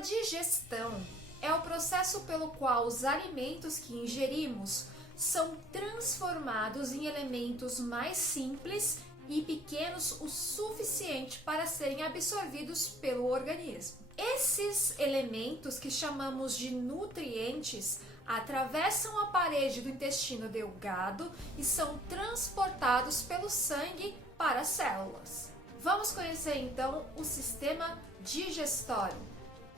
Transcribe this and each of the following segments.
digestão é o processo pelo qual os alimentos que ingerimos são transformados em elementos mais simples e pequenos o suficiente para serem absorvidos pelo organismo. Esses elementos, que chamamos de nutrientes, atravessam a parede do intestino delgado e são transportados pelo sangue para as células. Vamos conhecer então o sistema digestório.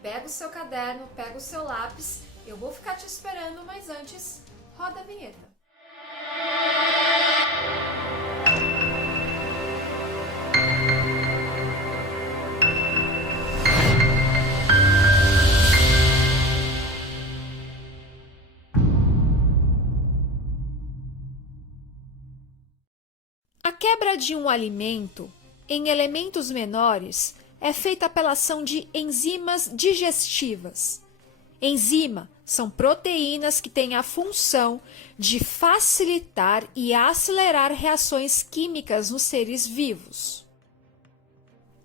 Pega o seu caderno, pega o seu lápis, eu vou ficar te esperando, mas antes, roda a vinheta. A quebra de um alimento em elementos menores é feita pela ação de enzimas digestivas. Enzima são proteínas que têm a função de facilitar e acelerar reações químicas nos seres vivos.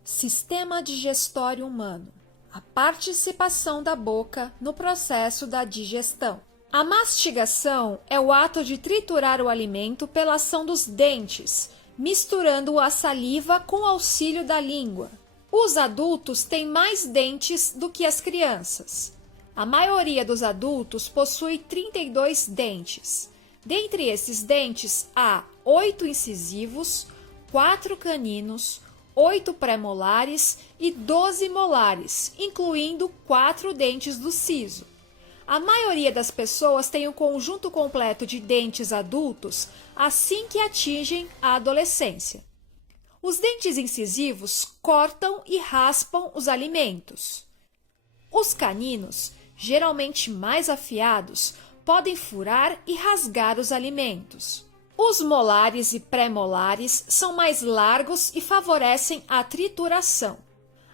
Sistema digestório humano. A participação da boca no processo da digestão. A mastigação é o ato de triturar o alimento pela ação dos dentes, misturando a saliva com o auxílio da língua. Os adultos têm mais dentes do que as crianças. A maioria dos adultos possui 32 dentes. Dentre esses dentes, há 8 incisivos, 4 caninos, 8 pré-molares e 12 molares, incluindo 4 dentes do siso. A maioria das pessoas tem o conjunto completo de dentes adultos assim que atingem a adolescência. Os dentes incisivos cortam e raspam os alimentos. Os caninos, geralmente mais afiados, podem furar e rasgar os alimentos. Os molares e pré-molares são mais largos e favorecem a trituração.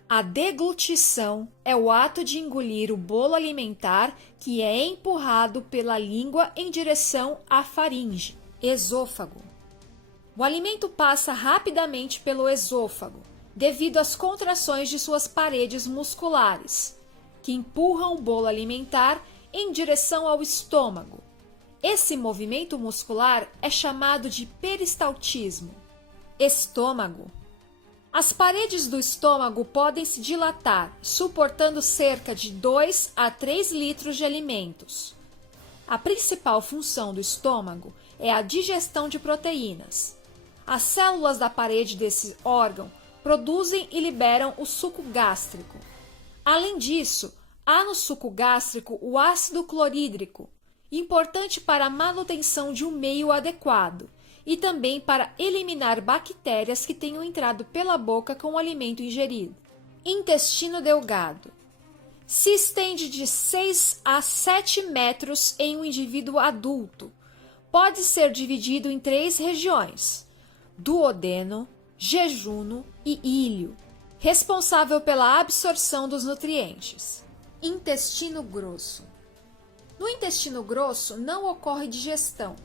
A deglutição é o ato de engolir o bolo alimentar que é empurrado pela língua em direção à faringe. Esôfago. O alimento passa rapidamente pelo esôfago, devido às contrações de suas paredes musculares, que empurram o bolo alimentar em direção ao estômago. Esse movimento muscular é chamado de peristaltismo. Estômago. As paredes do estômago podem se dilatar, suportando cerca de 2 a 3 litros de alimentos. A principal função do estômago é a digestão de proteínas. As células da parede desse órgão produzem e liberam o suco gástrico. Além disso, há no suco gástrico o ácido clorídrico, importante para a manutenção de um meio adequado e também para eliminar bactérias que tenham entrado pela boca com o alimento ingerido. Intestino delgado. Se estende de 6 a 7 metros em um indivíduo adulto. Pode ser dividido em 3 regiões: duodeno, jejuno e íleo, responsável pela absorção dos nutrientes. Intestino grosso. No intestino grosso não ocorre digestão.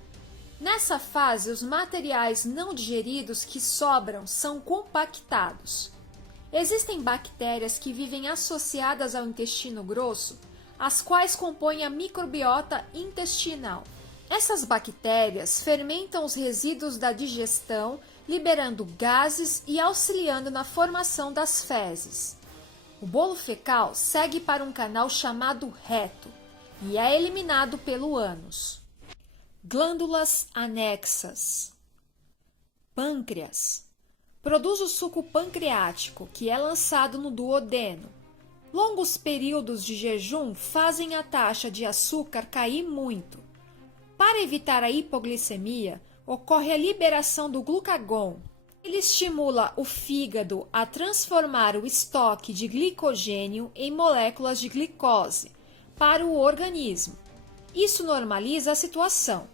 Nessa fase, os materiais não digeridos que sobram são compactados. Existem bactérias que vivem associadas ao intestino grosso, as quais compõem a microbiota intestinal. Essas bactérias fermentam os resíduos da digestão, liberando gases e auxiliando na formação das fezes. O bolo fecal segue para um canal chamado reto e é eliminado pelo ânus. Glândulas anexas. Pâncreas. Produz o suco pancreático, que é lançado no duodeno. Longos períodos de jejum fazem a taxa de açúcar cair muito. Para evitar a hipoglicemia, ocorre a liberação do glucagon. Ele estimula o fígado a transformar o estoque de glicogênio em moléculas de glicose para o organismo. Isso normaliza a situação.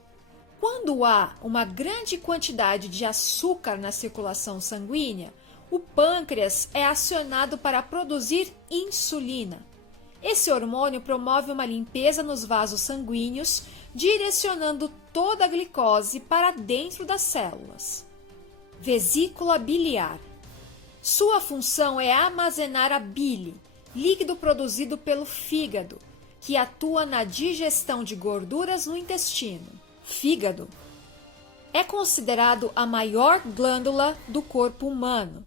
Quando há uma grande quantidade de açúcar na circulação sanguínea, o pâncreas é acionado para produzir insulina. Esse hormônio promove uma limpeza nos vasos sanguíneos, direcionando toda a glicose para dentro das células. Vesícula biliar. Sua função é armazenar a bile, líquido produzido pelo fígado, que atua na digestão de gorduras no intestino. Fígado é considerado a maior glândula do corpo humano.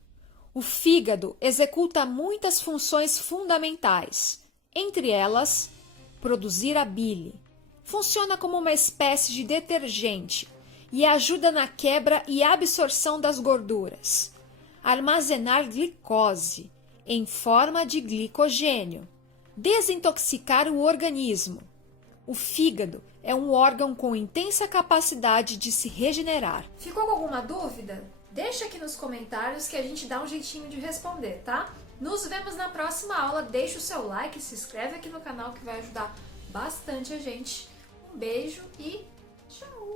O fígado executa muitas funções fundamentais, entre elas, produzir a bile. Funciona como uma espécie de detergente e ajuda na quebra e absorção das gorduras. Armazenar glicose em forma de glicogênio. Desintoxicar o organismo. O fígado é um órgão com intensa capacidade de se regenerar. Ficou com alguma dúvida? Deixa aqui nos comentários que a gente dá um jeitinho de responder, tá? Nos vemos na próxima aula. Deixa o seu like, se inscreve aqui no canal que vai ajudar bastante a gente. Um beijo e tchau!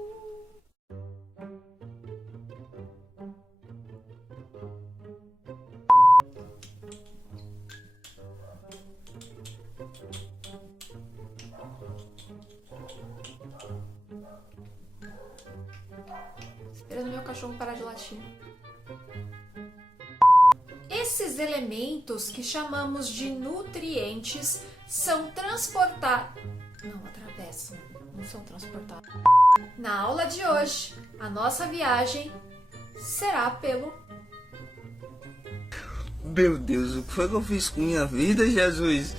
Esperando meu cachorro parar de latir. Esses elementos que chamamos de nutrientes são transportados... Não, atravessam, não são transportados. Na aula de hoje, a nossa viagem será pelo... Meu Deus, o que foi que eu fiz com minha vida, Jesus?